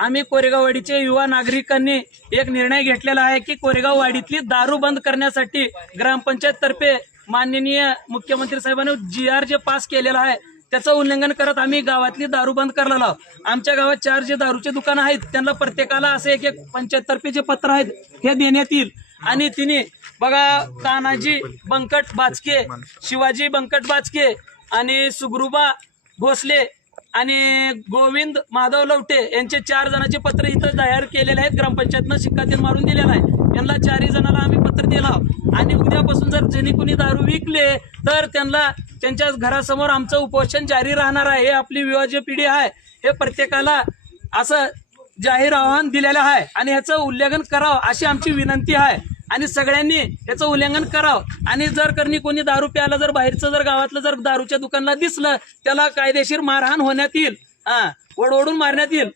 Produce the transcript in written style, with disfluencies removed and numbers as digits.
आम्ही कोरेगाववाडीचे युवा नागरिकांनी एक निर्णय घेतलेला आहे की कोरेगाववाडीतली दारू बंद करण्यासाठी ग्रामपंचायत तर्फे माननीय मुख्यमंत्री साहेबांनी GR जे पास केलेला आहे त्याचं उल्लंघन करत आम्ही गावातली दारू बंद करलेलो आहोत। आमच्या गावात 4 जे दारूचे दुकान आहेत त्यांना प्रत्येकाला असे एक पंचायत तर्फे जे पत्र आहेत हे देण्यात येईल। आणि तिने बघा तानाजी बंकट बाचके, शिवाजी बंकट बाचके आणि सुगरुबा भोसले आणि गोविंद माधव लवटे यांचे 4 जणांचे पत्र इथं तयार केलेले आहेत। ग्रामपंचायतनं शिक्कातेल मारून दिलेला आहे। यांना 4 जणांना आम्ही पत्र दिलं आणि उद्यापासून जर ज्यांनी कोणी दारू विकले तर त्यांना त्यांच्या घरासमोर आमचं उपोषण जारी राहणार आहे। हे आपली युवा पिढी आहे हे प्रत्येकाला असं जाहीर आव्हान दिलेलं आहे आणि ह्याचं उल्लंघन करावं अशी आमची विनंती आहे आणि सगळ्यांनी याचं उल्लंघन करावं। आणि जर कोणी दारू प्यायला जर बाहेरचं जर गावातलं जर दारूच्या दुकानाला दिसलं त्याला कायदेशीर मारहाण होण्यात येईल, ओढून मारण्यात येईल।